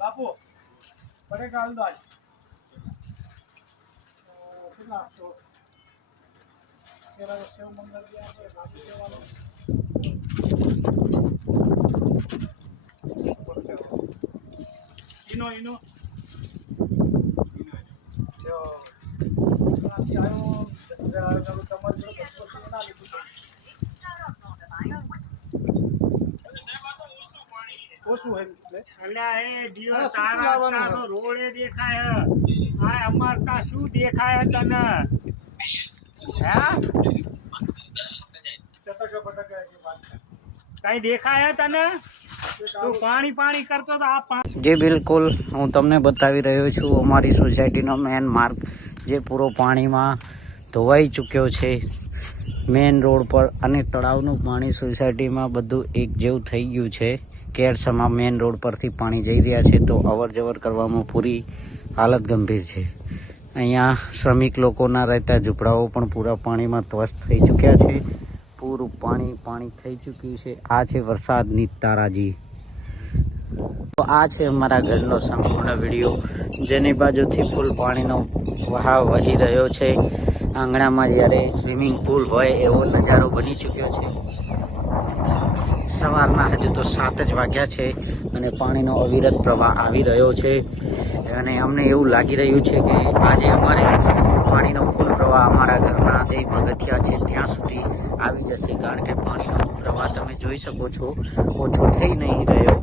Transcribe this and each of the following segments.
બાપુ પટેકા અંદાજ કેટલા આપશો? પેલા સેવ મંગળ ગયા છે બાપુ સેવાનો ઈનો ઈનો જો ત્યાંથી આવ્યો તમારી જોડે બસો ના લીધું ઓછું હે અલ્યા એ દિયો તારા રોડે દેખાય આ અમારતા શું દેખાય તને હે ચટકા બટકા ની વાત કઈ દેખાય તને તું પાણી પાણી કરતો તો આ જી બિલકુલ હું તમને બતાવી રહ્યો છું અમારી સોસાયટીનો મેન માર્ગ જે પૂરો પાણીમાં ધોવાઈ ચૂક્યો છે મેન રોડ પર અને તળાવનું પાણી સોસાયટીમાં બધું એક જેવું થઈ ગયું છે કેરસમાં મેન રોડ પરથી પાણી જઈ રહ્યા છે તો અવર જવર કરવામાં પૂરી હાલત ગંભીર છે અહીંયા શ્રમિક લોકોના રહેતા ઝૂંપડાઓ પણ પૂરા પાણીમાં ધ્વસ્ત થઈ ચૂક્યા છે પૂરું પાણી થઈ ચૂક્યું છે આ છે વરસાદની તારાજી તો આ છે અમારા ઘરનો સંપૂર્ણ વિડીયો જેની બાજુથી ફૂલ પાણીનો વહાવ વહી રહ્યો છે આંગણામાં જ્યારે સ્વિમિંગ પુલ હોય એવો નજારો બની ચૂક્યો છે સવારના હજુ તો 7 જ વાગ્યા છે અને પાણીનો અવિરત પ્રવાહ આવી રહ્યો છે અને અમને એવું લાગી રહ્યું છે કે આજે અમારે પાણીનો ફૂલ પ્રવાહ અમારા ઘરના જે પગથિયા છે ત્યાં સુધી આવી જશે કારણ કે પાણીનો પ્રવાહ તમે જોઈ શકો છો ઓછો થઈ નહીં રહ્યો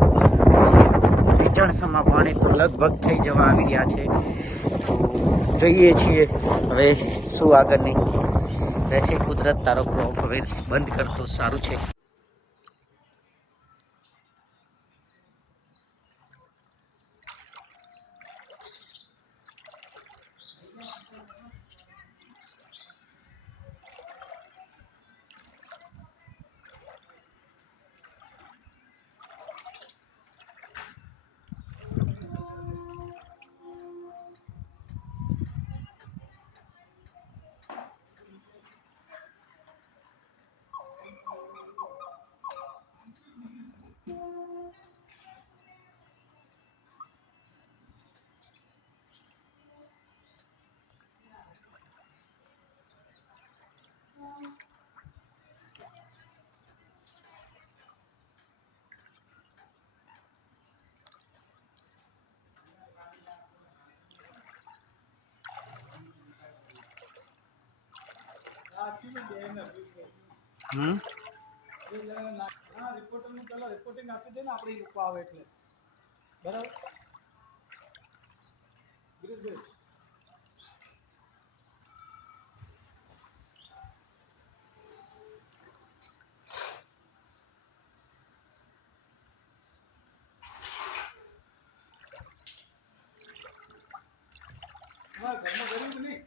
નીચાણસમાં પાણી તો લગભગ થઈ જવા આવી રહ્યા છે તો જોઈએ છીએ હવે શું આગળની રહેશે કુદરત તારો ક્રોપ હવે બંધ કરતો સારું છે રિપોર્ટરનું પેલા રિપોર્ટિંગ આપી દે ને આપણે ઈ લોકો આવે એટલે બરાબર ગિરીશભાઈ ઘરમાં ગરીબ નહીં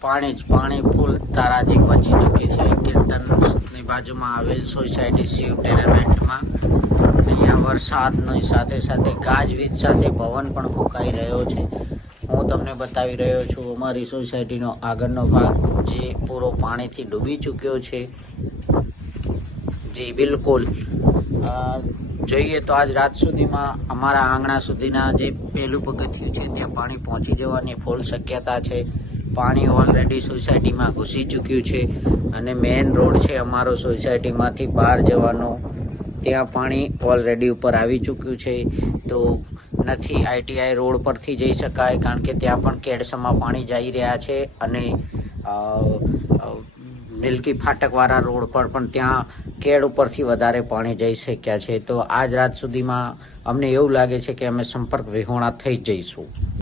પાણી જ પાણી ફૂલ તારાજી પહોંચી ચૂકી છે કીર્તનની બાજુમાં આવેલ સોસાયટી શિવ ટેરેમેન્ટમાં. અહીંયા વરસાદની સાથે સાથે ગાજવીજ સાથે પવન પણ ફૂંકાઈ રહ્યો છે. હું તમને બતાવી રહ્યો છું અમારી સોસાયટીનો આગળનો ભાગ જે પૂરો પાણીથી ડૂબી ચૂક્યો છે. જી બિલકુલ જોઈએ તો આજ રાત સુધીમાં અમારા આંગણા સુધીના જે પહેલું પગથિયું છે ત્યાં પાણી પહોંચી જવાની ફૂલ શક્યતા છે. પાણી ઓલરેડી સોસાયટીમાં ઘૂસી ચૂક્યું છે અને મેઇન રોડ છે અમારો સોસાયટીમાંથી બહાર જવાનો, ત્યાં પાણી ઓલરેડી ઉપર આવી ચૂક્યું છે. તો નથી આઈટીઆઈ રોડ પરથી જઈ શકાય કારણ કે ત્યાં પણ કેડસમાં પાણી જઈ રહ્યા છે અને નીલકી ફાટકવાળા રોડ પર પણ ત્યાં કેડ ઉપરથી વધારે પાણી જઈ શક્યા છે. તો આજ રાત સુધીમાં અમને એવું લાગે છે કે અમે સંપર્ક વિહોણા થઈ જઈશું.